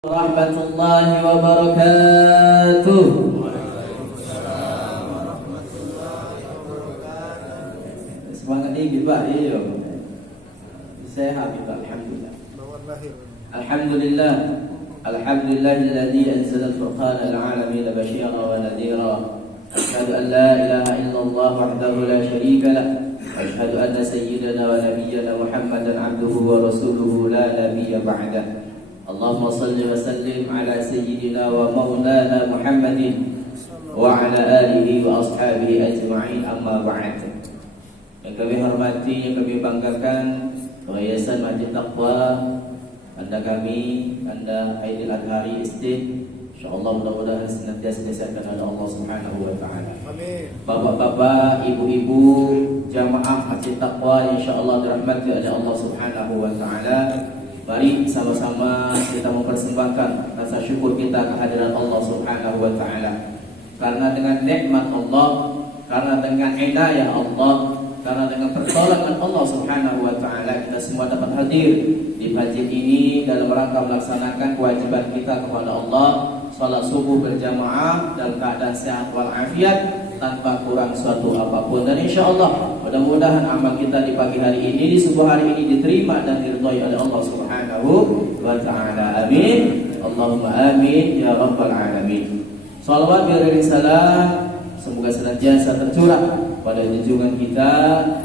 Warahmatullahi wabarakatuh. Semangat tinggi Pak, iya. Sehat Pak, alhamdulillah. Alhamdulillah. Alhamdulillahilladzi anzala al-Furqana 'ala-'alamin basyiran wa nadhira. Asyhadu an la ilaha illallah wahdahu la syarika lah. Asyhadu anna sayyidana wa nabiyyana Muhammadan 'abduhu wa rasuluhu la nabiyya ba'dah. Allahumma salli wa sallim ala sayyidina wa maulana Muhammadin wa ala alihi wa ashabihi ajma'in, amma ba'd. Yang kami hormati, yang kami banggakan, Yayasan Masjid Taqwa, Anda Aidil Adhari Istin. InsyaAllah mudah-mudahan senantiasa disayangkan oleh Allah Subhanahu wa ta'ala. Amin. Bapak-bapak, ibu-ibu, jamaah Masjid Taqwa, insyaAllah dirahmati oleh Allah Subhanahu wa ta'ala. Mari sama-sama kita mempersembahkan rasa syukur kita kehadiran Allah Subhanahu wa ta'ala. Karena dengan nikmat Allah, karena dengan hidayah Allah, karena dengan pertolongan Allah Subhanahu wa ta'ala, kita semua dapat hadir di masjid ini dalam rangka melaksanakan kewajiban kita kepada Allah, salat subuh berjamaah dalam keadaan sehat walafiat, tanpa kurang suatu apapun. Dan insyaAllah mudah-mudahan amal kita di pagi hari ini, di subuh hari ini diterima dan diridhai oleh Allah Subhanahu wa ta'ala. Amin. Allahumma amin ya rabbal alamin. Salawat dan salam semoga senantiasa tercurah pada junjungan kita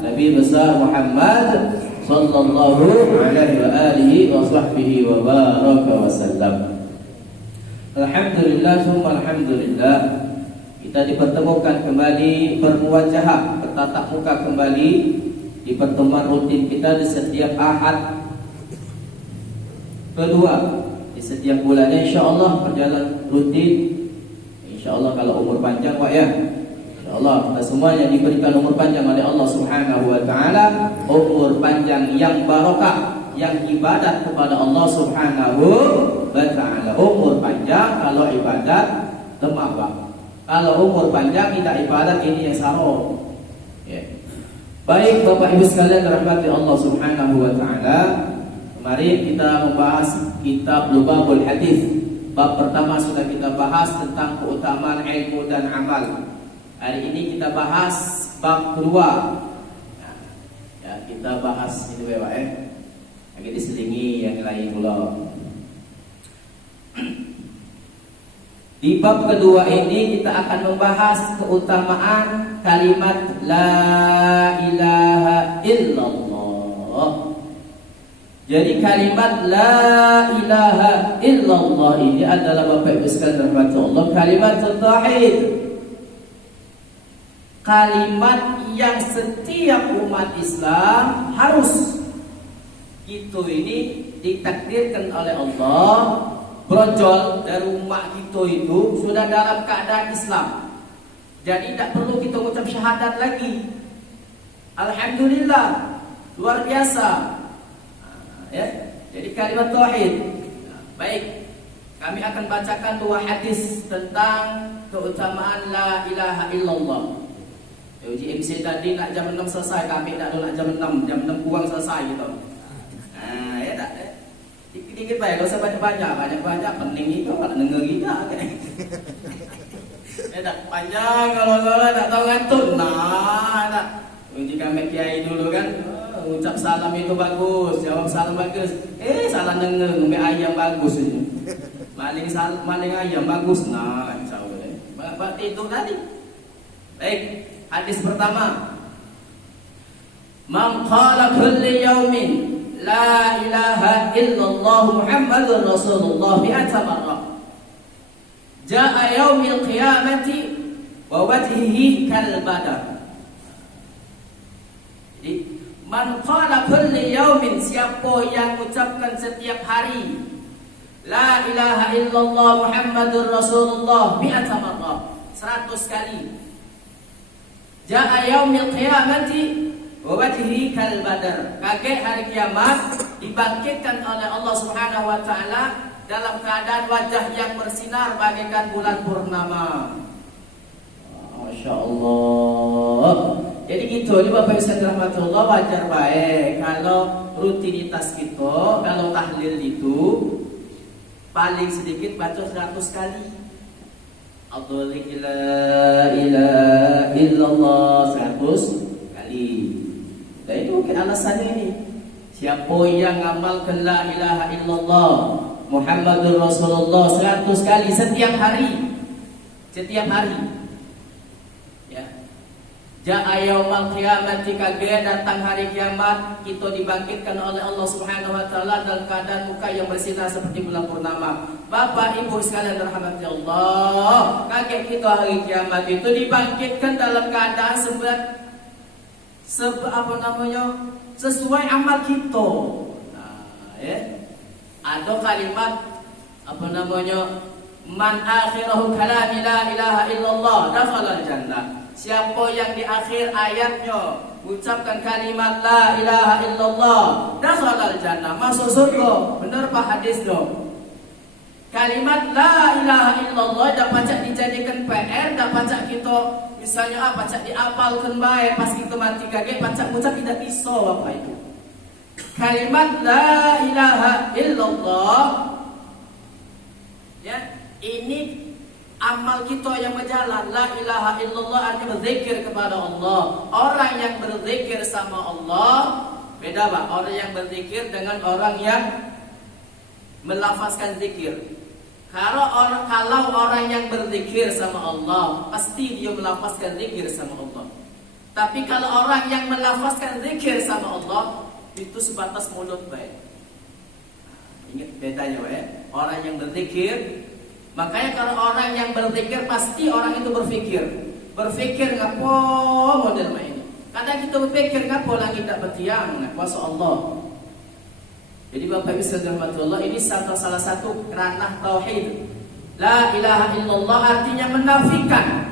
Nabi besar Muhammad sallallahu alaihi wa alihi wa sahbihi wa baraka wa sallam. Alhamdulillah summa alhamdulillah, kita dipertemukan kembali, bermuwajahah, bertatap muka kembali di pertemuan rutin kita di setiap Ahad kedua di setiap bulannya, insyaAllah berjalan rutin. InsyaAllah kalau umur panjang Pak ya, InsyaAllah kita semuanya diberikan umur panjang oleh Allah Subhanahu wa ta'ala, umur panjang yang barokah, yang ibadat kepada Allah Subhanahu wa ta'ala. Umur panjang kalau ibadat lemah Pak. Kalau umur panjang tidak ibadat, ini yang salah ya. Baik Bapak Ibu sekalian dirahmati Allah Subhanahu wa ta'ala, mari kita membahas kitab Lubabul Hadis. Bab pertama sudah kita bahas tentang keutamaan ilmu dan amal. Hari ini kita bahas bab kedua. Ya, kita bahas itu Bapak lagi diselingi yang lain pula. Di bab kedua ini kita akan membahas keutamaan kalimat la ilaha illallah. Jadi kalimat la ilaha illallah ini adalah Bapak Ibu sekalian rahmat Allah, kalimat tauhid. Kalimat yang setiap umat Islam harus itu ini ditakdirkan oleh Allah. Brojol dari umat kita itu sudah dalam keadaan Islam, jadi tidak perlu kita ucap syahadat lagi. Alhamdulillah, luar biasa ya. Jadi kalimat tauhid. Baik, kami akan bacakan dua hadis tentang keutamaan la ilaha illallah. Uji MC tadi nak jam 6 selesai, kami tak nak jam 6, jam 6 kurang selesai gitu. Ya tak. Dikit-dikit baik, gak usah banyak-banyak. Banyak-banyak pening itu kalau denger kita kan. Ya tak, panjang kalau tak tahu ngantuk. Nah, tak. Uji kami kiai dulu kan, ucap salam itu bagus, jawab salam bagus. Salah denger, ngombe ayam bagus ini. Maling ayam bagus. Nah, insyaallah. Bapak itu tadi. Baik, hadis pertama. Man qala kulli yaumin la ilaha illallah Muhammadur Rasulullah mi'ata marrah, jaa yaumil qiyamati wa wajhihi kal badar. Jadi man qala kulli yaumin, siapa yang ucapkan setiap hari la ilaha illallah Muhammadur Rasulullah mi'ata marrah, 100 kali, jaa yaumil qiyamati wa wajhihi kal badar, kaget hari kiamat dibangkitkan oleh Allah Subhanahu wa ta'ala dalam keadaan wajah yang bersinar bagaikan bulan purnama. Masya Allah. Jadi gitu, ini Bapak Ibu rahmatullah, wajar baik kalau rutinitas kita, kalau tahlil itu paling sedikit baca 100 kali. Allahu la ilaha illallah 100 kali. Dan itu mungkin alasannya ini. Siapa yang amalkan la ilaha illallah Muhammadur Rasulullah 100 kali setiap hari. Setiap hari. Ya. Ja'a yaumal qiyamati, kagak datang hari kiamat, kita dibangkitkan oleh Allah Subhanahu wa taala dalam keadaan muka yang bersinar seperti bulan purnama. Bapak Ibu sekalian dirahmati Allah, kagak kita hari kiamat itu dibangkitkan dalam keadaan sesuai amal kita. Nah, ya. Ada kalimat man akhirahu kalami la ilaha illallah dakhala jannah. Siapa yang di akhir ayatnya ucapkan kalimat la ilaha illallah dakhala jannah, masuk surga. Benar Pak hadis dong. Kalimat la ilaha illallah dak pacak dijadikan PR, dak pacak kita misalnya pacak diapalkan baik pas kita mati kaget pacak ucap, tidak bisa Bapak itu. Kalimat la ilaha illallah, ya, ini amal kita yang berjalan. La ilaha illallah artinya berzikir kepada Allah. Orang yang berzikir sama Allah beda Pak. Orang yang berzikir dengan orang yang melafazkan zikir. Kalau orang yang berzikir sama Allah, pasti dia melafazkan zikir sama Allah. Tapi kalau orang yang melafazkan zikir sama Allah, itu sebatas mulut baik. Ingat bedanya Pak ya. Orang yang berzikir, makanya kalau orang yang berzikir pasti orang itu berpikir ngapo model main ini. Kadang kita berpikir ngapo langit tak bertiang, kuasa Allah. Jadi Bapak Ibu sekalian rahmatullah, ini salah satu ranah tauhid. La ilaha illallah artinya menafikan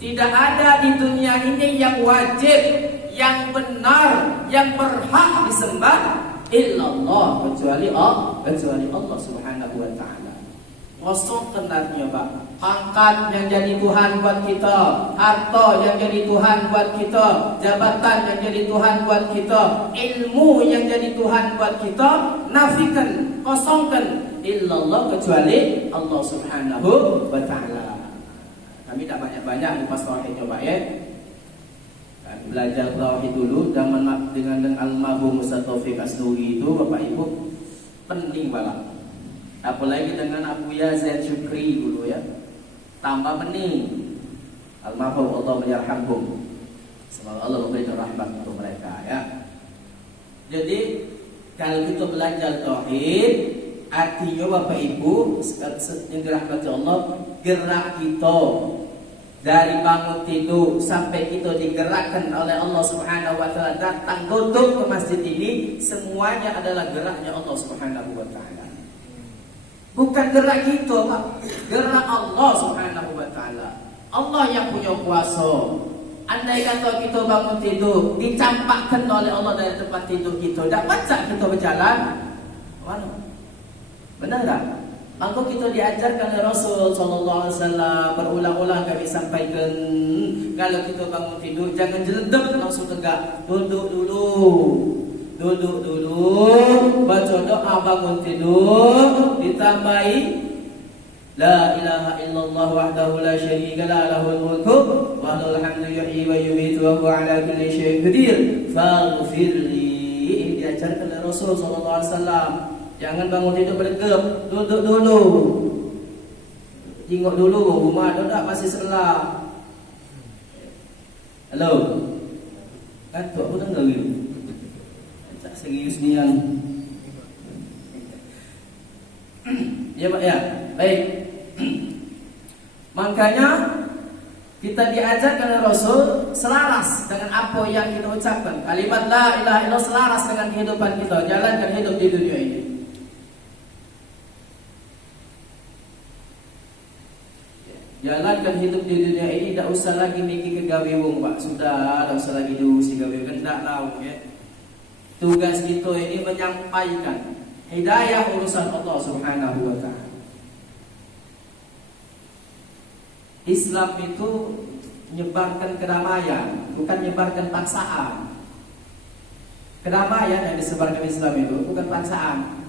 tidak ada di dunia ini yang wajib, yang benar, yang berhak disembah illallah kecuali Allah Subhanahu wa taala. Kosong kenarnya Pak. Pangkat yang jadi Tuhan buat kita, harta yang jadi Tuhan buat kita, jabatan yang jadi Tuhan buat kita, ilmu yang jadi Tuhan buat kita, nafikan, kosongkan illallah kecuali Allah Subhanahu wa taala. Kami tak banyak-banyak lepas tauhid coba ya. Kami belajar tauhid dulu dengan almarhum Ustaz Taufik Asnuri itu Bapak Ibu penting banget. Apalagi dengan Abu Yazid Syukri dulu ya. Tambah pening. Almarhum Allah menyarhamhum. Semoga Allah memberikan rahmat untuk mereka ya. Jadi kalau kita belajar tauhid, artinya Bapak Ibu yang dirahmati Allah, gerak kita dari bangun tidur sampai kita digerakkan oleh Allah Subhanahu wa taala datang duduk ke masjid ini, semuanya adalah geraknya Allah Subhanahu wa taala. Bukan gerak kita Pak, gerak Allah Subhanahu wa taala. Allah yang punya kuasa. Andai kata kita bangun tidur dicampakkan oleh Allah dari tempat tidur kita, tak pacak kita berjalan mana? Benar tak? Maka kita diajarkan oleh Rasul sallallahu alaihi wasallam, berulang-ulang kami sampaikan, kalau kita bangun tidur jangan jeledek langsung tegak, duduk dulu, baca doa bangun tidur, ditambahi la ilaha illallah wahdahu la syarika la lahul mulku wa lahul hamdu yuhyi wa yumiitu wa huwa ala kulli syai'in qadir faghfirli. Ini diajarkan oleh Rasul sallallahu alaihi wasallam. Jangan bangun tidur bergep, duduk dulu. Tengok dulu rumah ada tak masih sebelah. Halo. Kantuk pun dengar gitu. Tak serius ni yang. Ya Pak ya. Baik. Makanya kita diajarkan oleh Rasul selaras dengan apa yang kita ucapkan. Kalimat la ilaha illallah selaras dengan kehidupan kita. Jalankan hidup di dunia ini. Jalankan hidup di dunia ini, tak usah lagi mikir kegawe wong Pak. Sudah, tak usah lagi diurusi gawe kendak lah ya. Tugas kita ini menyampaikan hidayah urusan Allah Subhanahu wa taala. Islam itu menyebarkan kedamaian, bukan menyebarkan paksaan. Kedamaian yang disebarkan Islam itu bukan paksaan.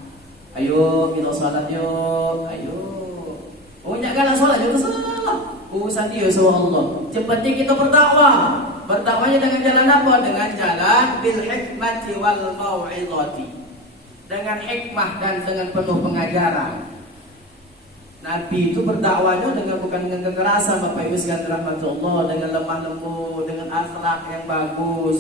Ayo kita salat yuk. Ayo. Oh nyak galak salat yo salah. Urusan dia sama Allah. Cepatnya kita berdakwah. Berdakwahnya dengan jalan apa? Dengan jalan bil hikmati wal mau'izati. Dengan hikmah dan dengan penuh pengajaran. Nabi itu berdakwahnya bukan dengan kekerasan, Bapak Ibu sekalian dirahmati Allah, dengan lemah lembut, dengan akhlak yang bagus.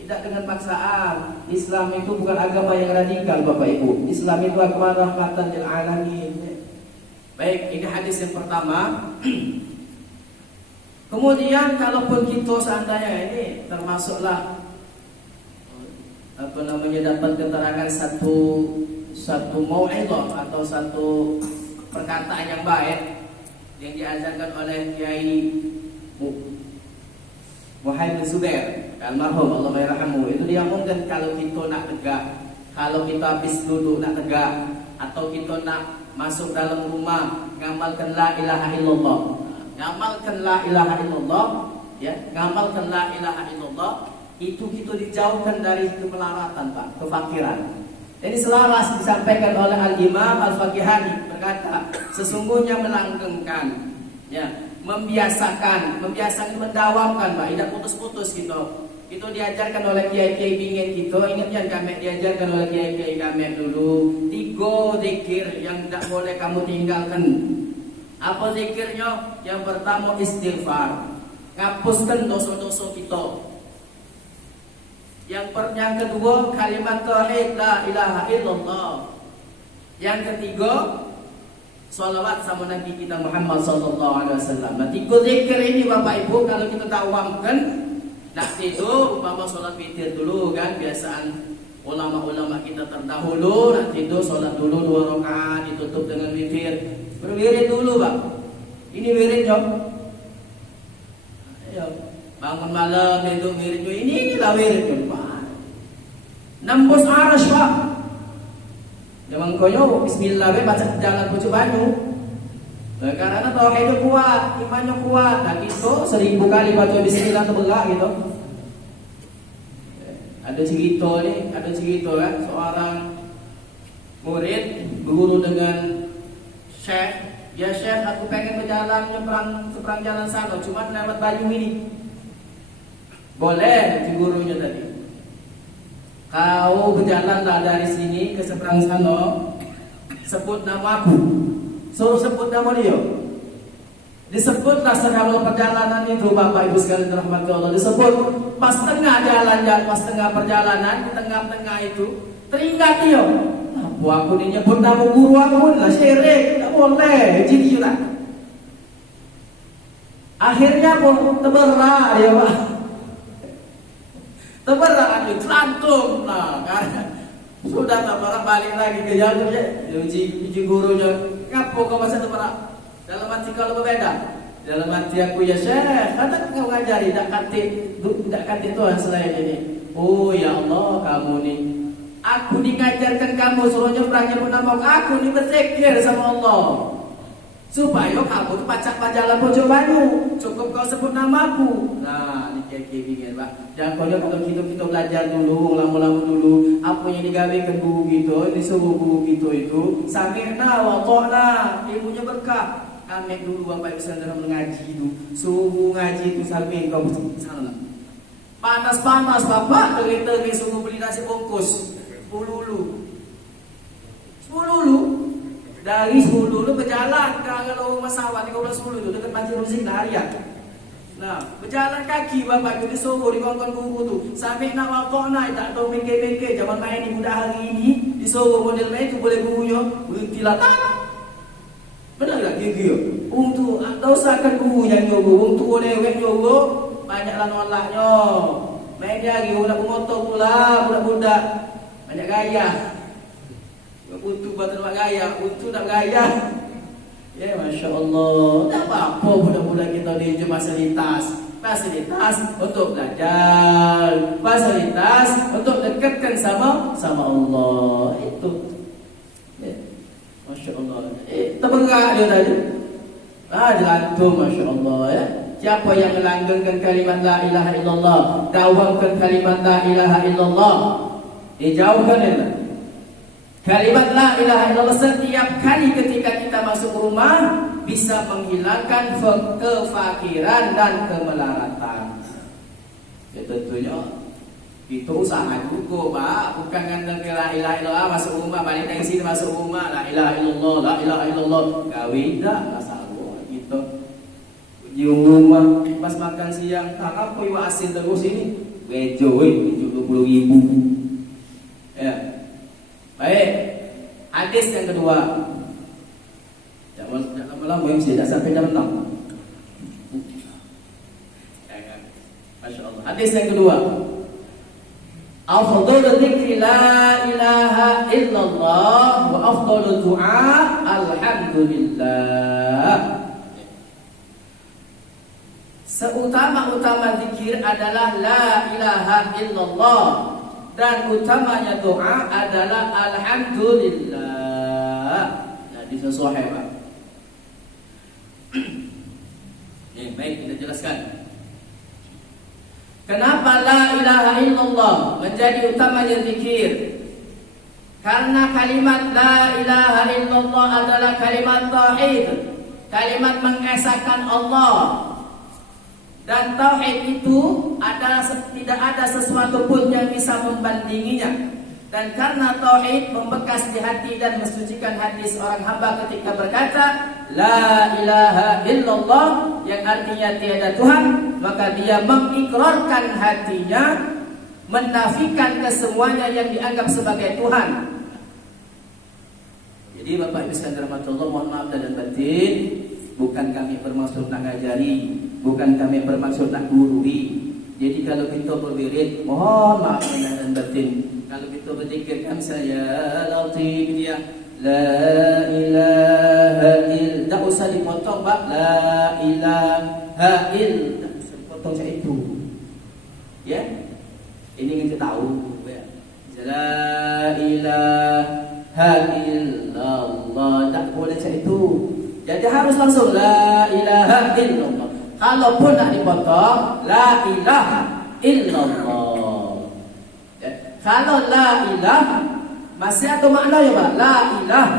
Tidak dengan paksaan. Islam itu bukan agama yang radikal, Bapak Ibu. Islam itu agama rahmatan lil alamin. Baik, ini hadis yang pertama. Kemudian kalaupun kita seandainya ini termasuklah dapat keterangan satu mau'izah atau satu perkataan yang baik yang diajarkan oleh Kiai Muhammad Zubair almarhum Allah yarhamu, itu dia ngomongkan kalau kita nak tegak, kalau kita habis duduk nak tegak, atau kita nak masuk dalam rumah ngamalkan la ilaha illallah, ngamalkan la ilaha illallah, ya, ngamalkan la ilaha illallah, itu kita dijauhkan dari kemelaratan, Pak, kefakiran. Ini selaras disampaikan oleh Al-Imam Al-Faqihani, berkata sesungguhnya melanggengkan, ya, membiasakan mendawamkan, Pak, tidak putus-putus gitu. Itu diajarkan oleh kiai-kiai bingit kita. Ingatnya kami diajarkan oleh kiai-kiai kami dulu 3 zikir yang tidak boleh kamu tinggalkan. Apa zikirnya? Yang pertama istighfar, ngapuskan dosa-dosa kita. Yang kedua kalimat tauhid la ilaha illallah. Yang ketiga salawat sama Nabi kita Muhammad sallallahu alaihi wasallam. Nah, 3 zikir ini Bapak Ibu kalau kita tawamkan, nak tidur umpama salat witir dulu kan, biasaan ulama-ulama kita terdahulu, nak tidur salat dulu 2 rakaat ditutup dengan witir. Berwirid dulu, Pak. Ini wiridnya. Ayo, bangun malam tidur wirid. Inilah wirid, Pak. Nembus arasy, Pak. Jangan koyo bismillah we baca jalan pucuk banyu. Nah, karena tauhidnya kuat, imannya kuat. Nah, itu 1000 kali baca bismillah terbelah gitu. Ada cerita kan, seorang murid berguru dengan Syekh. Ya Syekh, aku pengen berjalan seberang jalan sana, cuma lewat banyu ini. Boleh, si gurunya tadi. Kau berjalanlah dari sini ke seberang sana, sebut nama aku, suruh sebut nama dia. Disebutlah selama perjalanan itu, Bapak Ibu sekalian dirahmati Allah. Disebut pas tengah jalan, pas tengah perjalanan, di tengah-tengah itu teringat dia. Aku ini nyebut nama guru aku lah, syirik, tak boleh, jadi lah. Akhirnya pun terberak dia, Pak. Terberak dia, telantung lah kan. Sudah terberak balik lagi ke jalur dia. Uji gurunya, ngapo kau masa terberak? Dalam hati kalau berbeda. Dalam hati aku ya Syekh, kata kau ngajari tak kati Tuhan selain ini. Oh ya Allah, kamu ni, aku diajarkan kamu suruh nyebrang nyebut nama aku ni berzikir sama Allah. Supaya kamu tu pacak jalan pojok banyu. Cukup kau sebut namaku. Nah, ni kiai-kiai bingung, Pak. Jangan kau kalau kita belajar dulu, lama-lama dulu, apa yang digawekan guru kita, disuruh guru kita itu, sami'na wa ta'na, ilmunya berkah. Kami dulu Bapak Ibu sekalian dalam mengaji itu, suruh ngaji itu sambil kau sana. Panas-panas Bapak, teri-teri suruh beli nasi bungkus 10 lulu. Dari 10 lulu berjalan ke arah rumah sawah 13 itu dekat Masjid Ruzik Nahariah. Nah, berjalan kaki Bapak Ibu disuruh di kongkong guru tu. Sampai nak wakona tak tahu mengke-mengke zaman main di muda hari ini disuruh model main itu boleh gurunya berhenti latah. Benar tak gigi? Untuk tak usahkan guru yang nyuruh, untuk lewek nyuruh banyaklah nolaknya. Main dia lagi budak motor pula, budak-budak banyak gaya. Untuk buat tempat gaya, untuk nak gaya. Ya, Masya Allah. Tak apa-apa budak-budak kita di fasilitas untuk belajar, fasilitas untuk dekatkan sama Allah. Itu. Ya. Masya Allah. Terbengak dia tadi. Jantung, Masya Allah ya. Siapa yang melanggengkan kalimat la ilaha illallah, dawamkan kalimat la ilaha illallah, dijauhkan ya. Kalimat la ilaha illallah setiap kali ketika kita masuk rumah bisa menghilangkan kefakiran dan kemelaratan. Ya tentunya itu usaha juga, Pak. Bukan ngandel la ilaha illallah masuk rumah, balik dari sini masuk rumah la ilaha illallah, la ilaha illallah. Gawe dah masalah gitu. Di rumah pas makan siang, tak apa iwa asin terus ini. Wejo 70.000. Ya. Baik. Hadis yang kedua. Jangan lama-lama yang tidak sampai jam 6. Masya Allah. Hadis yang kedua. Afdhalul dzikri la ilaha illallah wa afdhalud du'a alhamdulillah. Seutama-utama zikir adalah la ilaha illallah dan utamanya doa adalah alhamdulillah. Jadi sesuai, Pak. Nih, baik kita jelaskan. Kenapa la ilaha illallah menjadi utamanya zikir? Karena kalimat la ilaha illallah adalah kalimat tauhid, kalimat mengesahkan Allah. Dan tauhid itu tidak ada sesuatu pun yang bisa membandinginya. Dan karena tauhid membekas di hati dan mensucikan hati seorang hamba ketika berkata la ilaha illallah, yang artinya tiada Tuhan, maka dia mengikrarkan hatinya, menafikan kesemuanya yang dianggap sebagai Tuhan. Jadi Bapak Ibu sekalian rahmatullah, mohon maaf dan batin, bukan kami bermaksud nak ngajari, bukan kami bermaksud nak gurui. Jadi kalau kita berwirid, mohon maaf dan batin. Kalau kita berzikirkan saya latif dia la ilaha il, tak usah dipotong, Pak. La ilaha il, tak usah dipotong saya itu. Ya, ini kita tahu. Ya. La ilaha illallah, tak boleh saya itu. Jadi harus langsung la ilaha illallah. Kalaupun nak dipotong, la ilaha illallah. Ya. Kalau la ilaha masih ada makna ya, Pak. La ilaha,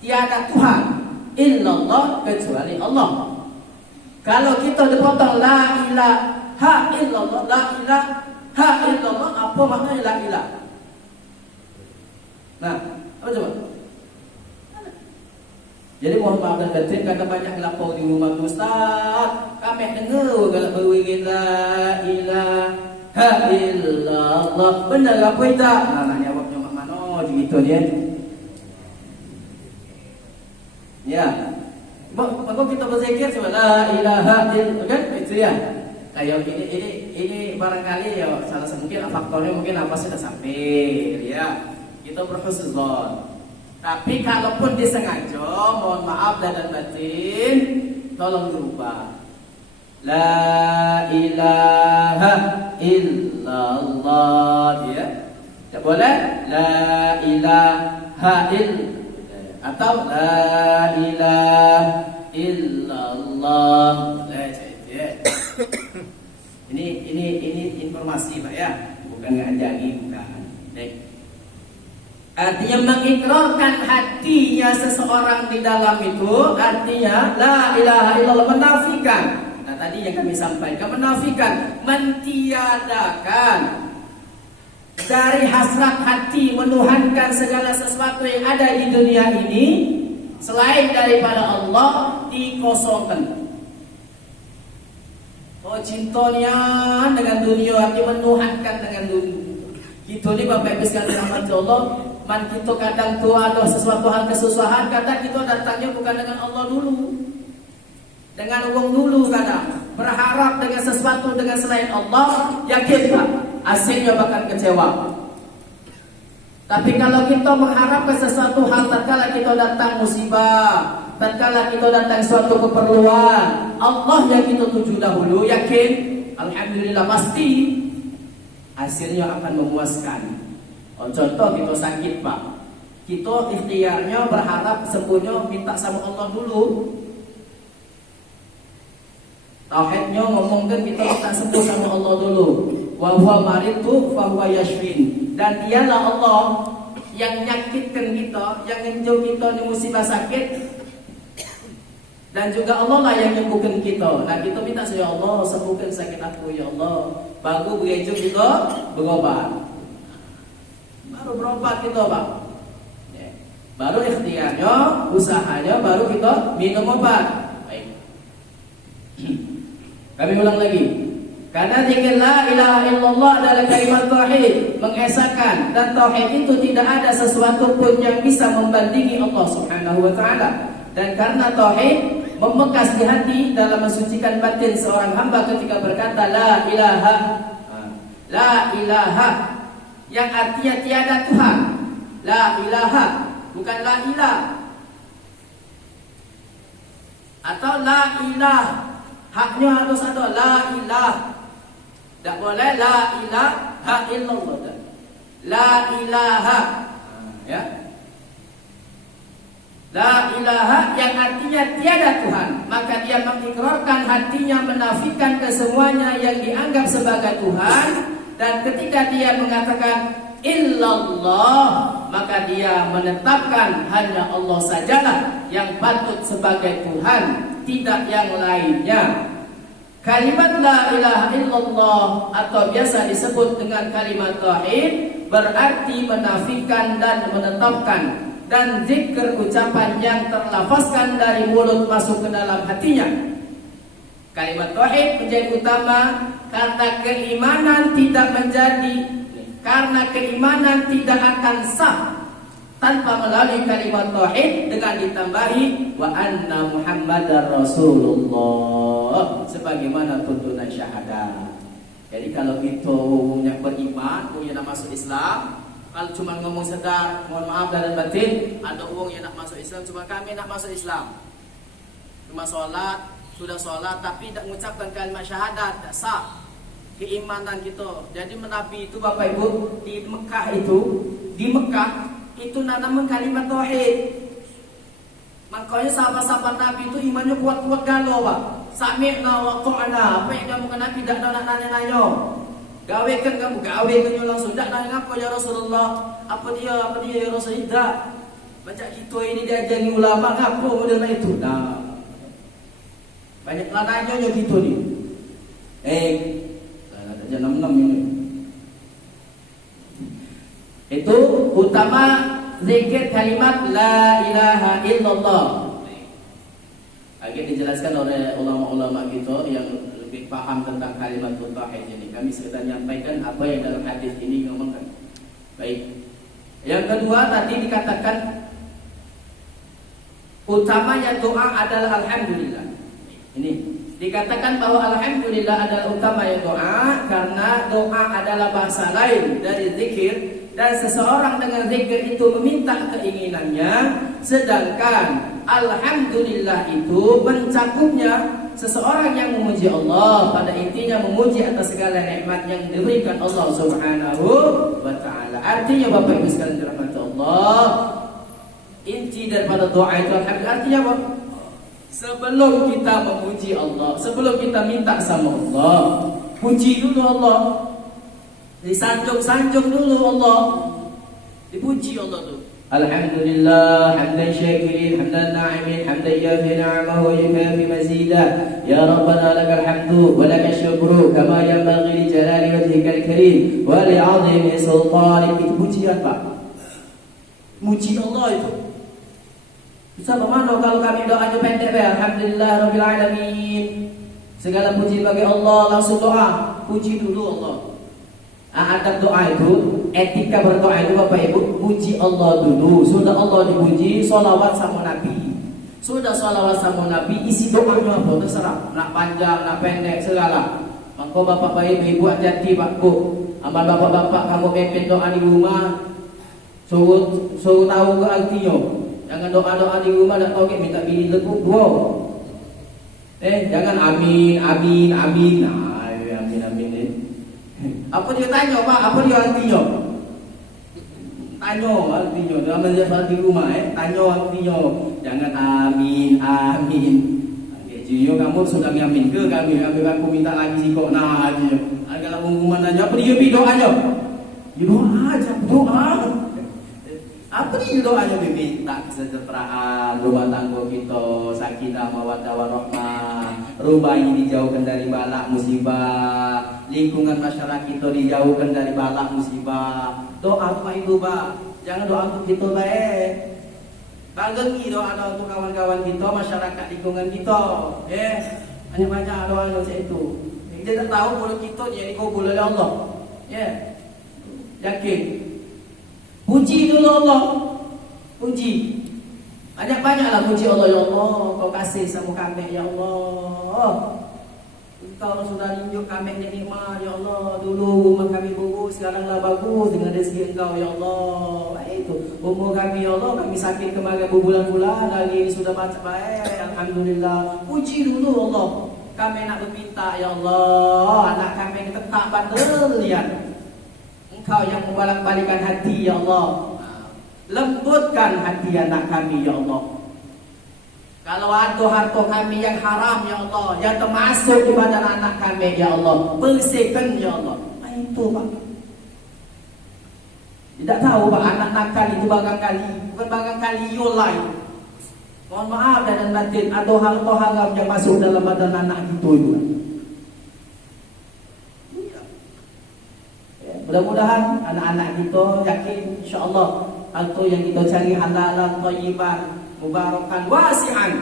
tiada Tuhan illallah kecuali Allah. Kalau kita dipotong la ilaha illallah, la ilaha illallah, apa maknanya la ilaha? Nah, apa coba? Jadi mohon maaf dan batin karena banyak lapor di rumah Ustaz. Kami dengar kalau berwirid la ilaha illallah. Benar apa tidak? Nah, nak jawabnya mak mano gitu dia. Ya. Maka kita berzikir cuma la ilaha illallah, kan? Itu ya. Kayak ini barangkali ya salah satu mungkin faktornya mungkin apa sudah sampai ya. Kita berhusnuzon. Tapi kalaupun disengaja, mohon maaf dan batin, tolong dirubah. La ilaha illallah, ya. Tak boleh la ilaha illallah atau la ilaha illallah. Ini informasi, Pak, ya. Bukan ngajari, bukan. Baik. Artinya mengikrarkan hatinya seseorang di dalam itu, artinya la ilaha illallah, menafikan. Nah, tadi yang kami sampaikan, menafikan, mentiadakan dari hasrat hati, menuhankan segala sesuatu yang ada di dunia ini selain daripada Allah, dikosongkan. Oh, cintanya dengan dunia, artinya menuhankan dengan dunia. Gitu nih Bapak Ibu sekalian rahmat Allah. Man kita kadang tu ada sesuatu hal kesusahan, kadang kita datangnya bukan dengan Allah dulu, dengan uang dulu, kadang berharap dengan sesuatu dengan selain Allah, yakin Pak, hasilnya bakal kecewa. Tapi kalau kita mengharapkan sesuatu hal, tatkala kita datang musibah, tatkala kita datang suatu keperluan, Allah yang kita tuju dahulu, yakin, alhamdulillah pasti hasilnya akan memuaskan. Contoh kita sakit, Pak, kita ikhtiarnya berharap sembuhnya minta sama Allah dulu. Tauhidnya ngomongkan kita minta sembuh sama Allah dulu. Wa huwa maritu fa huwa yashfin. Dan dialah Allah yang nyakitkan kita, yang ngenjau kita ni musibah sakit, dan juga Allah lah yang nyembuhkan kita. Nah kita minta ya Allah sembuhkan sakit aku ya Allah. Baru berejuk kita berobat. Baru berobat kita Pak. Baru ikhtiarnya, usahanya, baru kita minum obat. Baik. Kami ulang lagi. Karena zikir la ilaha illallah adalah kalimat tauhid, mengesahkan, dan tauhid itu tidak ada sesuatu pun yang bisa membandingi Allah Subhanahu wa taala. Dan karena tauhid membekas di hati dalam mensucikan batin seorang hamba ketika berkata la ilaha, la ilaha yang artinya tiada Tuhan. La ilaha bukan la ilah, atau la ilah, haknya harus ada la ilah. Tak boleh la ilaha illallah. La ilaha, ya. La ilaha yang artinya tiada Tuhan, maka dia mengikrarkan hatinya menafikan kesemuanya yang dianggap sebagai Tuhan, dan ketika dia mengatakan illallah, maka dia menetapkan hanya Allah sajalah yang patut sebagai Tuhan, tidak yang lainnya. Kalimat la ilaha illallah atau biasa disebut dengan kalimat tauhid berarti menafikan dan menetapkan, dan zikir ucapan yang terlafazkan dari mulut masuk ke dalam hatinya. Kalimat tauhid menjadi utama karena keimanan tidak akan sah tanpa melalui kalimat tauhid dengan ditambahi wa anna Muhammadar Rasulullah sebagaimana tuntunan syahadat. Jadi kalau kita yang beriman, yang nak masuk Islam, kalau cuma ngomong sedar, mohon maaf dan batin, ada orang yang nak masuk Islam, cuma kami nak masuk Islam, cuma solat, sudah solat tapi tak mengucapkan kalimat syahadat, tak sah keimanan kita. Jadi Nabi itu Bapak Ibu di Mekah itu nanam kalimat tauhid. Makanya sahabat-sahabat Nabi itu imannya kuat-kuat galau Pak. Sami'na wa ta'ana. Apa yang kamu kena tidak nak nanya-nanya. Gawekan kamu, gawekan langsung. Tak nanya apa ya Rasulullah. Apa dia ya Rasulullah. Baca kita ini diajari ulama apa model itu. Nah, banyak nanya gitu ni. Jangan 66 ini. Itu utama zikir kalimat la ilaha illallah. Agak dijelaskan oleh ulama-ulama kita yang lebih paham tentang kalimat tauhid ini. Kami sekedar menyampaikan apa yang dalam hadis ini ngomongkan. Baik. Yang kedua tadi dikatakan utamanya doa adalah alhamdulillah. Ini dikatakan bahwa alhamdulillah adalah utamanya doa karena doa adalah bahasa lain dari zikir. Dan seseorang dengan zikir itu meminta keinginannya, sedangkan alhamdulillah itu mencakupnya seseorang yang memuji Allah, pada intinya memuji atas segala nikmat yang diberikan Allah Subhanahu wa taala. Artinya Bapak Ibu sekalian dirahmati Allah, inti daripada doa itu alhamdulillah artinya apa? Sebelum kita memuji Allah, sebelum kita minta sama Allah, puji dulu Allah. Disanjung-sanjung dulu Allah, dipuji Allah tu. Alhamdulillah hamdan syakirin hamdan na'imin hamdan yafi ni'amahu wa yukafi mazidah. Ya Rabbana lakal hamdu wa lakal syukru kama yanbaghi li jalali wajhikal karim wa li 'azimi sultanik. Itu pujian Pak. Muji Allah itu. Bisa bagaimana kalau kami doanya pendek alhamdulillah rabbil alamin. Segala puji bagi Allah, langsung doa. Puji dulu Allah. Adab doa itu, etika berdoa itu Bapak Ibu, puji Allah dulu. Sudah Allah dipuji, sholawat sama Nabi. Sudah sholawat sama Nabi, isi doanya apa terserah. Nak panjang, nak pendek, segala. Maka Bapak Ibu hati-hati Pak Bu. Amal bapak-bapak kamu pimpin doa di rumah, suruh tahu ke artinya. Jangan doa-doa di rumah tak tahu minta bini lekuk dua. Jangan amin, amin, amin. Nah, amin, amin ni. Apa dia tanya Pak? Apa dia artinya? Tanya artinya. Dalam salat di rumah tanya artinya. Jangan amin, amin. Jiyo kamu sudah ngamin ke kami? Aku minta lagi sih kok nah aja. Agak pengumuman aja. Apa dia doanya? Doa aja, doa. Apa ni doanya meminta kesejahteraan rumah tangga kita, sakinah mawaddah warahmah, rumah ini dijauhkan dari balak musibah, lingkungan masyarakat kita dijauhkan dari balak musibah. Doa apa itu, Pak? Jangan doa untuk kita baik. Bagi doa untuk kawan-kawan kita, masyarakat lingkungan kita. Hanya banyak doa macam itu. Kita tak tahu mulut kita ni dikabul oleh Allah. Yakin. Puji dulu Allah. Puji. Banyak-banyaklah puji Allah. Ya Allah, kau kasih sama kami. Ya Allah, Engkau sudah tunjuk kami nikmat. Ya Allah, dulu rumah kami buruk, sekaranglah bagus dengan rezeki Engkau. Ya Allah, itu umur kami. Ya Allah, kami sakit kemarin berbulan-bulan, hari ini sudah baik. Alhamdulillah. Puji dulu Allah. Kami nak meminta. Ya Allah, anak kami ini tetap bandel. Lihat, Engkau yang membolak-balikan hati. Ya Allah, lembutkan hati anak kami. Ya Allah, kalau ada harta kami yang haram, Ya Allah, yang termasuk di badan anak kami, Ya Allah, bersihkan. Ya Allah. Itu Pak. Tidak tahu Pak, anak nakal itu barangkali bukan barangkali yolai. Mohon maaf dan batin, ada harta haram yang masuk dalam badan anak itu. Mudah-mudahan anak-anak kita yakin insya-Allah harta yang kita cari halal, thayyiban, mubarakan, wasi'an.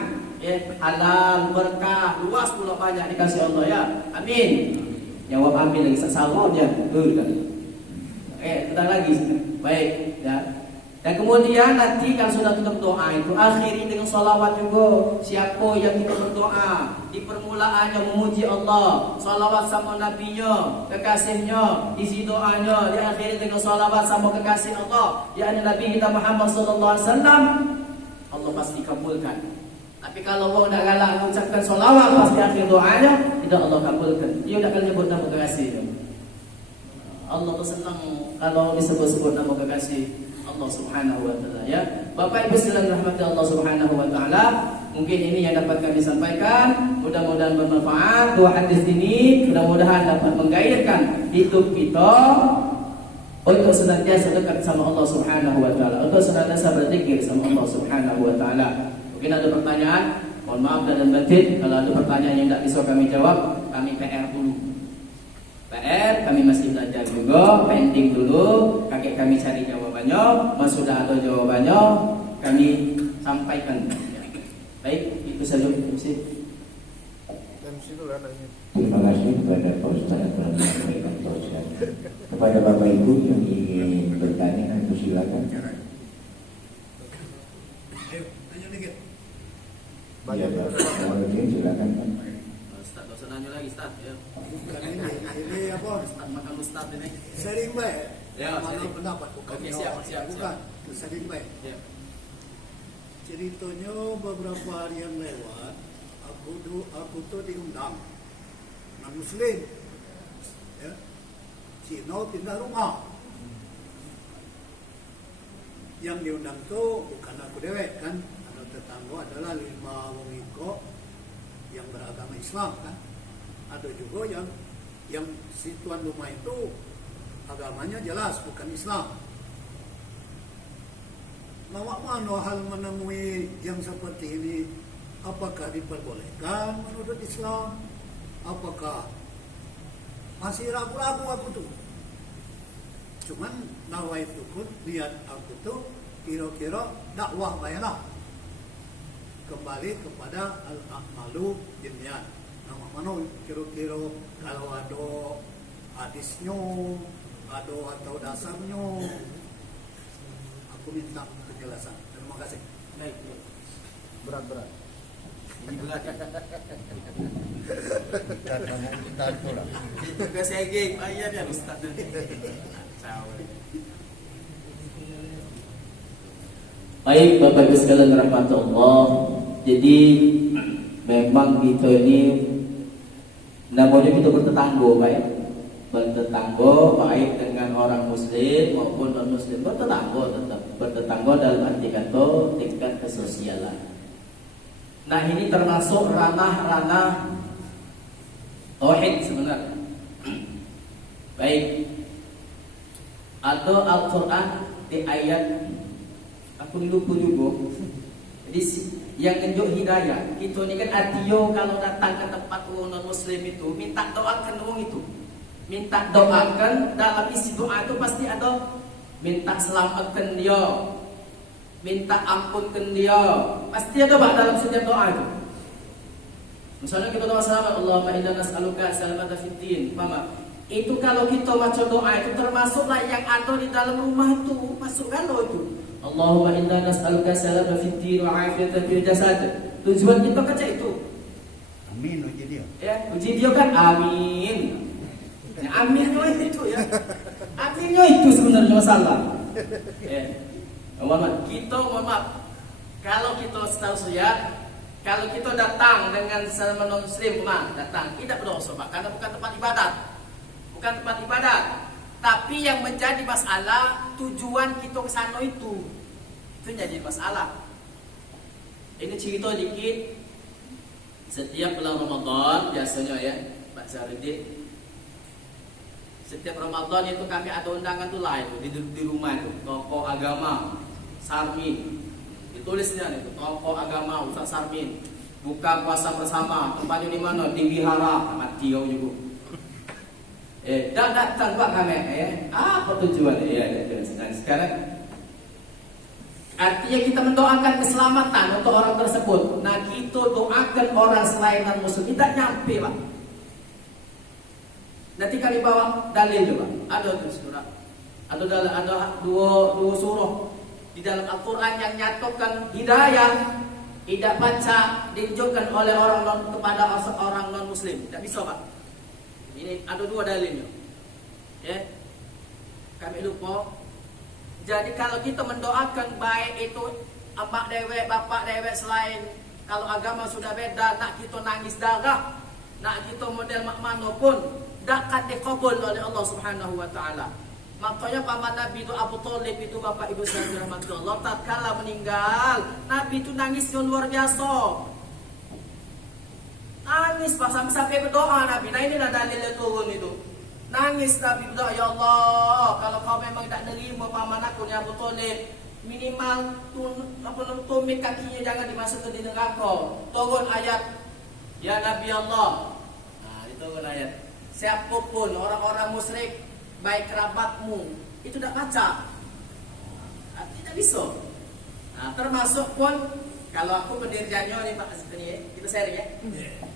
Halal, berkah, luas pula banyak dikasih Allah ya. Amin. Jawab amin lagi sasaran je. Bentar lagi. Baik ya. Dan kemudian nanti kalau sudah tutup doa itu akhiri dengan salawat juga. Siapa yang kita berdoa di permulaannya memuji Allah, salawat sama nabinya, kekasihnya, isi doanya diakhiri dengan salawat sama kekasih Allah, yakni Nabi kita Muhammad sallallahu alaihi wasallam, Allah pasti kabulkan. Tapi kalau orang nak galak mengucapkan salawat pas di akhir doanya, tidak Allah kabulkan. Dia tidak akan nyebut nama kekasih. Allah tu senang kalau disebut-sebut nama kekasih Allah Subhanahu wa taala ya. Bapak Ibu sekalian rahmati Allah Subhanahu wa taala, mungkin ini yang dapat kami sampaikan. Mudah-mudahan bermanfaat. Dua hadis ini mudah-mudahan dapat menggairahkan hidup kita untuk senantiasa dekat sama Allah Subhanahu wa taala, untuk senantiasa berzikir sama Allah Subhanahu wa taala. Mungkin ada pertanyaan, mohon maaf dan batin kalau ada pertanyaan yang tidak bisa kami jawab, kami PR dulu. PR kami masih belajar juga, pending dulu, kakek kami cari jawabannya, mas sudah ada jawabannya, kami sampaikan. Baik, itu saja. Terima kasih kepada Pak Ustaz telah memberikan tausiah. Kepada Bapak Ibu yang ingin bertanya, silakan. Ya Pak, silakan Pak. Ustaz, tak usah nanya lagi Ustaz ya. Bukan ini apa? Ustaz makan Ustaz ini. Sering baik. Ya, mana pendapat bukan. Oke, siap. Bukan, sering baik. Ya. Ceritanya beberapa hari yang lewat, aku tuh diundang non Muslim, ya. Cina pindah rumah. Yang diundang tuh bukan aku dewek kan, ada tetangga adalah 5 wong iko yang beragama Islam kan. Ada juga yang si tuan rumah itu agamanya jelas bukan Islam. Lawak mana hal menemui yang seperti ini? Apakah diperbolehkan menurut Islam? Apakah masih ragu-ragu aku tuh? Cuman nawa itu pun niat aku tuh kira-kira dakwah bayalah. Kembali kepada al-a'malu binniyat. Nama mana kira-kira kalau ada hadisnya, ada atau dasarnya, aku minta penjelasan. Terima kasih. Baik. Berat-berat. Ini berat. Kita pula. Itu ke segeng ayah dia Ustaz. Baik Bapak Ibu sekalian rahmat Allah. Jadi memang kita ini namanya kita bertetangga baik. Bertetangga baik dengan orang muslim maupun non muslim, bertetangga tetap bertetangga dalam arti kata tingkat kesosialan. Nah ini termasuk ranah-ranah tauhid sebenarnya. Baik, atau Al-Quran di ayat Aku lupa juga. Jadi yang tunjuk hidayah, kita ni kan artio kalau datang ke tempat orang non muslim itu minta doakan orang itu. Minta doakan, dalam isi doa itu pasti ada minta selamatkan dia, minta ampunkan dia. Pasti ada Pak dalam setiap doa itu. Misalnya kita doa selamat, Allahumma inna nas'aluka salamata fid din. Paham? Itu kalau kita baca doa itu termasuklah yang ada di dalam rumah itu, masuk kalau itu. Allahumma inna nas'aluka salamata fid din wa afiyatan fil jasad. Tujuan kita baca itu. Amin uji dia. Ya, uji dia kan amin. Ya, aminnya itu ya. Aminnya itu sebenarnya masalah. Ya. Mohon maaf. Kalau kita setahu saya, kalau kita datang dengan sesama non muslim, datang tidak berdosa Pak, karena bukan tempat ibadat. Bukan tempat ibadat. Tapi yang menjadi masalah tujuan kita ke sana itu jadi masalah. Ini cerita dikit. Setiap bulan Ramadan biasanya ya, Pak Sarudin. Setiap Ramadan itu kami ada undangan tuh lain di rumah itu, tokoh agama Sarmin. Ditulisnya itu tokoh agama Ustaz Sarmin. Buka puasa bersama. Tempatnya di mana? Di Wihara Matio juga. Datang Pak kami. Apa tujuan? Sekarang artinya kita mendoakan keselamatan untuk orang tersebut. Nah, kita doakan orang selain non muslim tidak nyampe Pak. Nanti kami bawa dalil juga. Ada tuh surah. Ada dua surah di dalam Al-Quran yang nyatakan hidayah tidak baca ditunjukkan oleh orang non kepada orang non muslim. Tidak bisa Pak. Ini ada dua dalilnya. Ya, kami lupa. Jadi kalau kita mendoakan baik itu emak dewek, bapak dewek selain kalau agama sudah beda, nak kita nangis darah, nak kita model mak manapun, akan dikabul oleh Allah Subhanahu wa taala. Makanya paman Nabi itu Abu Thalib itu bapak ibu sekalian rahmatullah, tatkala meninggal, Nabi itu nangisnya luar biasa. Nangis Pak sampai berdoa Nabi. Nah inilah dalilnya turun itu. Nangis Nabi berdoa, ya Allah, kalau kau memang tak nerima paman aku ni Abu Thalib, minimal tumit kakinya jangan dimasukkan di neraka. Turun ayat, ya Nabi Allah. Nah, diturun ayat. Siapapun orang-orang musyrik, baik kerabatmu, itu tak baca. Tidak bisa. Nah, termasuk pun kalau aku pendiriannya nih Pak, kita sharing ya.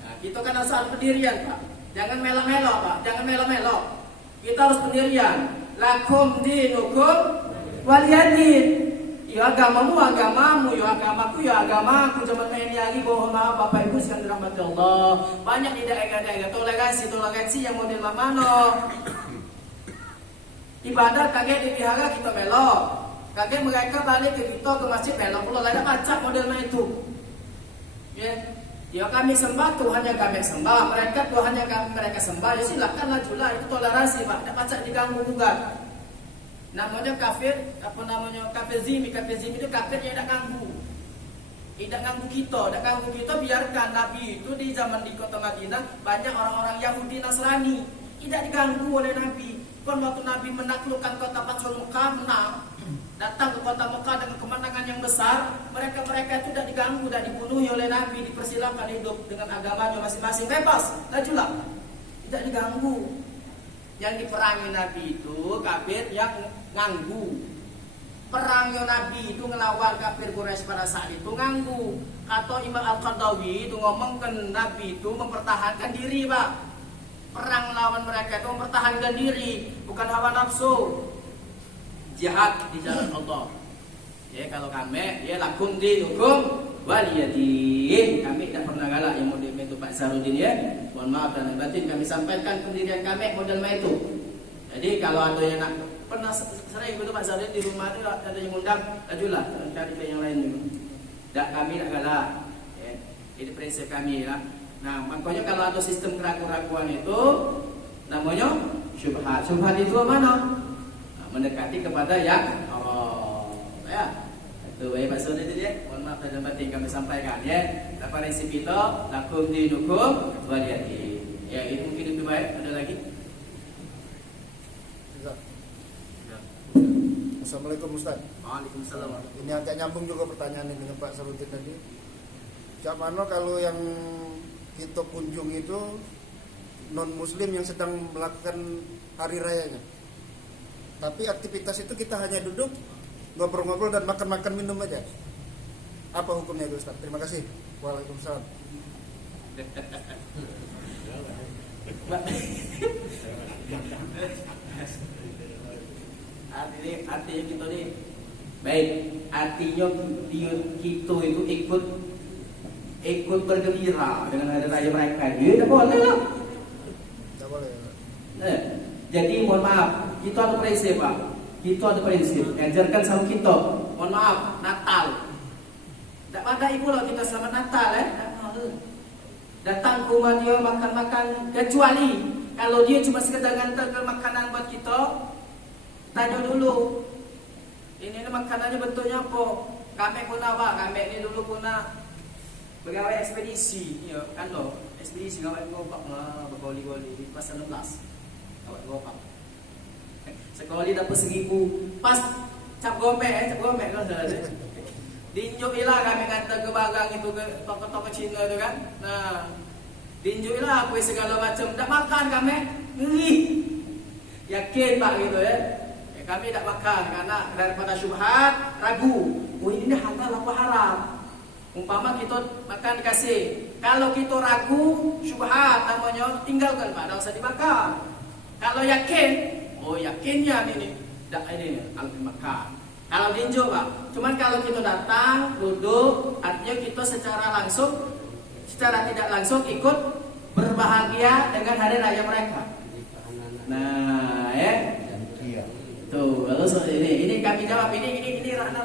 Nah, kita kan asal pendirian Pak. Jangan melo-melo Pak, jangan melo-melo. Kita harus pendirian. Lakum dinukum waliyadin. Ya agamamu agamamu, ya agamaku ya agamaku. Zaman ini lagi mohon maaf Bapak Ibu sekalian dirahmati Allah. Banyak di daerah-daerah toleransi yang model mana. Ibadah kaget di wihara kita melo. Kaget mereka balik ke kita ke masjid melo. Kalau ada baca model itu. Ya. Ya kami sembah Tuhannya kami sembah, mereka Tuhannya mereka sembah. Ya silakan lajulah, itu toleransi Pak. Tidak baca diganggu juga. Namanya kafir, kafir zimi itu kafir yang tidak ganggu. Tidak ganggu kita, biarkan. Nabi itu di zaman di kota Madinah banyak orang-orang Yahudi Nasrani, tidak diganggu oleh Nabi. Kan waktu Nabi menaklukkan kota Fathul Mekah, menang, datang ke kota Mekah dengan kemenangan yang besar, mereka itu tidak diganggu, tidak dibunuh oleh Nabi, dipersilakan hidup dengan agamanya masing-masing, bebas, lajulah, tidak diganggu. Yang diperangi Nabi itu kafir yang nganggu. Perangnya Nabi itu ngelawan kafir Quraisy pada saat itu nganggu. Kata Imam Al-Qardawi itu ngomongkan Nabi itu mempertahankan diri Pak. Perang lawan mereka itu mempertahankan diri, bukan hawa nafsu. Jihad di jalan Allah. Ya kalau kami, ya lakum dinukum waliyadin. Kami tidak pernah galak yang model itu Pak Sarudin ya. Mohon maaf dan batin kami sampaikan pendirian kami model itu. Jadi kalau ada yang nak pernah sering itu Pak Sarudin di rumah itu ada yang undang, ajulah cari yang lain juga. Tak kami tak galak. Ya. Ini prinsip kami ya. Nah, makanya kalau ada sistem keraguan-keraguan itu namanya syubhat. Syubhat itu mana? Nah, mendekati kepada yang ya. Itu baik Pak Saudara itu dia. Mohon maaf dan batin kami sampaikan ya. Dapat prinsip kita lakum dinukum waliyadin. Ya, itu mungkin itu baik. Ada lagi? Assalamualaikum Ustaz. Waalaikumsalam. Ini agak nyambung juga pertanyaan ini dengan Pak Sarudin tadi. Cak Mano kalau yang kita kunjung itu non muslim yang sedang melakukan hari rayanya. Tapi aktivitas itu kita hanya duduk, ngobrol-ngobrol dan makan-makan minum aja. Apa hukumnya itu Ustaz? Terima kasih. Waalaikumsalam. Artinya kita nih baik, artinya kita itu ikut bergembira dengan hari raya mereka. Ya tidak boleh lah. Tidak boleh. Jadi mohon maaf, kita ada prinsip Pak. Kita ada prinsip. Ajarkan sama kita. Mohon maaf, Natal. Tak ada ibu lah kita selamat Natal datang ke rumah dia makan-makan, kecuali kalau dia cuma sekedar ngantarkan makanan buat kita, tanya dulu ini makanannya bentuknya apa. Kami guna apa? Kami ni dulu guna pegawai ekspedisi, ya kan lo, ekspedisi ngawat ngopak lah, bergoli-goli di pas 16 ngawat ngopak. Sekali dapat 1.000 pas cap gomek kan salah. Dinjukilah kami kata ke bagang itu ke toko-toko Cina itu kan. Nah, dinjukilah kue segala macam. Tak makan kami, ngeri. Yakin Pak gitu ya. Kami tak makan karena daripada syubhat, ragu. Oh ini halal apa haram? Umpama kita makan dikasih. Kalau kita ragu, syubhat namanya tinggalkan Pak, tak usah dimakan. Kalau yakin, oh yakinnya ini, tak ini harus dimakan. Kalau tinju Pak, cuman kalau kita datang, duduk, artinya kita secara tidak langsung ikut berbahagia dengan hari raya mereka. Nah, tuh, lalu ini kami jawab ini rana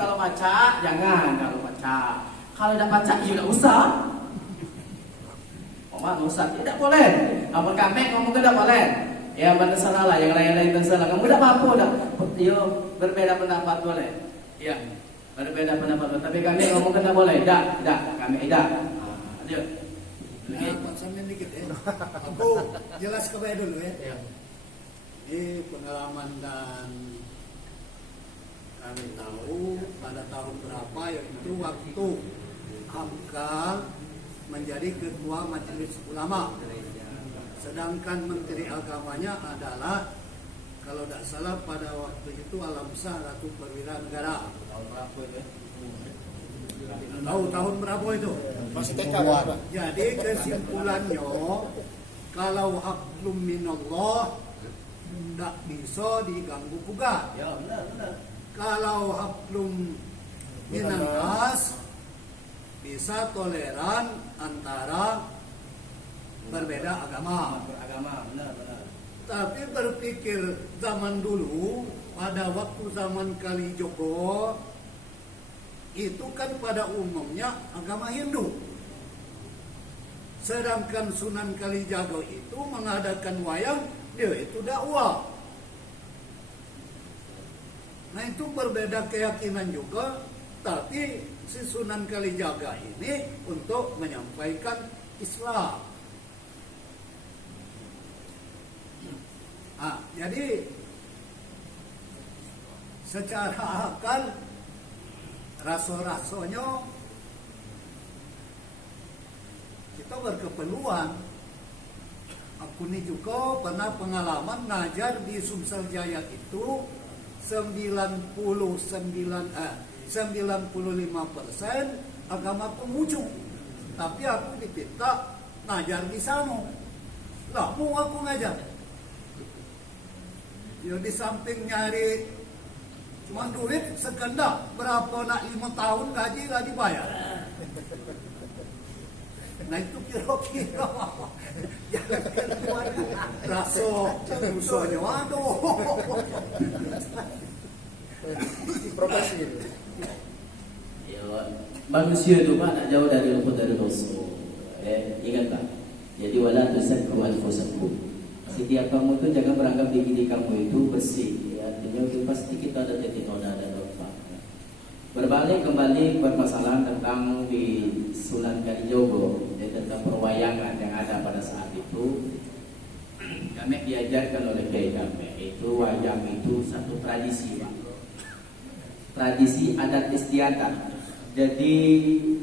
kalau baca jangan, kalau tidak baca ya tidak usah. Usah tidak boleh. Apa kami ngomong tidak boleh. Ya mana salah lah, yang lain-lain tersalah. Kamu tidak apa-apa dah. Yo berbeda pendapat boleh. Ya berbeda pendapat boleh. Tapi kami ngomong tidak boleh. Tidak, kami tidak. Ayo. Nah, sambil dikit ya. Aku jelas kepada dulu ya. Ini pengalaman dan kami tahu pada tahun berapa yaitu waktu Hamka menjadi ketua Majelis Ulama. Sedangkan menteri agamanya adalah kalau tidak salah pada waktu itu Alamsah Ratu Perwira Negara. Tahu tahun berapa itu? Masih TK. Jadi kesimpulannya kalau hablum minallah tidak bisa diganggu gugat. Ya benar. Kalau hablum minannas bisa toleran antara berbeda agama. Beragama, benar. Tapi berpikir zaman dulu, pada waktu zaman Kalijogo, itu kan pada umumnya agama Hindu. Sedangkan Sunan Kalijaga itu mengadakan wayang, dia itu dakwah. Nah itu berbeda keyakinan juga, tapi si Sunan Kalijaga ini untuk menyampaikan Islam. Jadi secara akal raso-rasonya kita berkeperluan. Aku ini juga pernah pengalaman ngajar di Sumsel Jaya itu 95% agama Konghucu. Tapi aku dipinta ngajar di sana. Lah mau aku ngajar. Ya di samping nyari cuma duit segendak berapa nak 5 tahun gaji lah dibayar. Nah itu kira-kira jangan keluar raso musuhnya waduh. Profesi. Ya, manusia itu Pak tak jauh dari luput dari dosa. Ingat tak? Jadi wala tusakku anfusakum. Setiap kamu itu jangan beranggap diri kamu itu bersih. Ya, artinya itu pasti kita ada titik noda dan dosa. Berbalik kembali permasalahan tentang di Sunan Kalijogo, tentang perwayangan yang ada pada saat itu. Kami diajarkan oleh kiai kami itu wayang itu satu tradisi Pak. tradisi adat istiadat. Jadi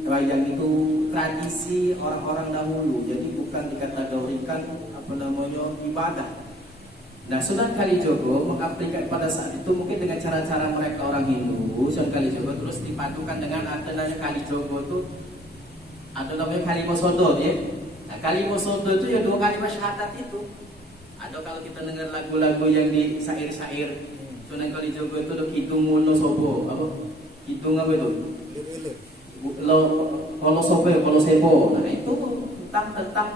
wayang itu tradisi orang-orang dahulu. Jadi bukan dikategorikan ibadah. Nah, Sunan Kalijogo mengaplikasikan pada saat itu mungkin dengan cara-cara mereka orang Hindu, Sunan Kalijogo terus dipadukan dengan namanya Kalijogo itu atau namanya Kalimosodo ya. Nah, Kalimosodo itu ya 2 kalimat syahadat itu. Atau kalau kita dengar lagu-lagu yang di syair-syair Sunan Kalijogo itu ada Kitung Mulo Sobo, apa? Kitung apa itu? Kalau sobo, kalau sebo. Nah, itu tentang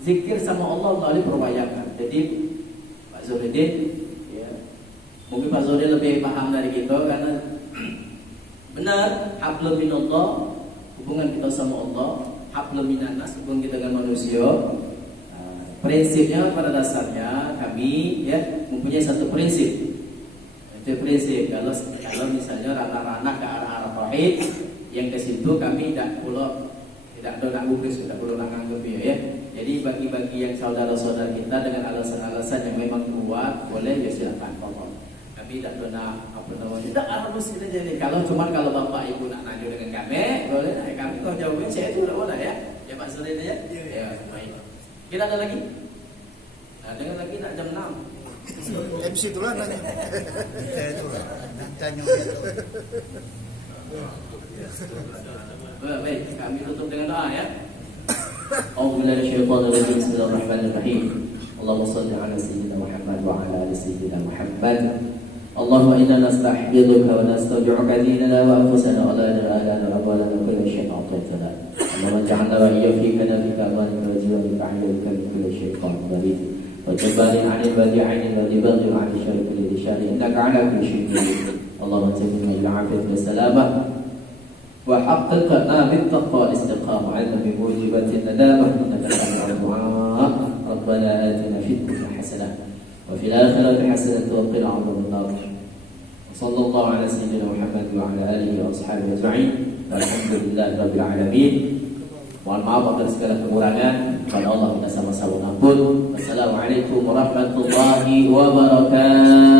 zikir sama Allah melalui perwayangan. Jadi Pak Zuhudin, ya, mungkin Pak Zuhudin lebih paham dari kita karena benar hablum minallah, hubungan kita sama Allah, hablum minannas, hubungan kita dengan manusia. Prinsipnya pada dasarnya kami ya mempunyai satu prinsip. Itu prinsip kalau misalnya rana-rana ke arah tauhid, yang ke situ kami tidak nak bugis, tidak perlu nak anggap ya. Jadi bagi-bagi yang saudara-saudara kita dengan alasan-alasan yang memang kuat boleh ya silakan pokok. Kami tidak tidak harus kita jadi. Kalau bapak ibu nak nanya dengan kami boleh. Kami kalau jawabnya saya itu tidak boleh ya. Ya Pak Surin ya. Ya baik. Kita ada lagi? Nah, dengan lagi nak jam 6. MC itulah nanya. Saya itu lah. Tanya itu. Baik, kami tutup dengan doa ya. A'udzubillahi Bismillahirrahmanirrahim. Allahumma shalli ala sayyidina Muhammad wa ala ali sayyidina Muhammad. Allahumma inna nasta'hiduka wa nastawdi'uka dinana wa anfusana wa la ilaha illa anta kullu shay'in a'taytana. Allahumma ja'alna wa iyyaka nabika amanina wa jiwaka ayyuka kullu shay'in qadir. Wa tabarik 'anil badi'in wa dibaghi 'anil syarri kulli syarri innaka 'ala kulli shay'in qadir. Allahumma jammilna bil 'afiyati was salamah وحققنا بالتقوى الاستقامة علما بموجبات الندامة إنك سميع الدعاء ربنا آتنا في الدنيا حسنة وفي الآخرة حسنة وقنا عذاب النار وصلى الله على سيدنا محمد وعلى آله وأصحابه أجمعين والحمد لله رب العالمين. Mohon maaf atas segala kekurangan. Kepada Allah kita sama-sama ampun. Wassalamualaikum warahmatullahi wabarakatuh.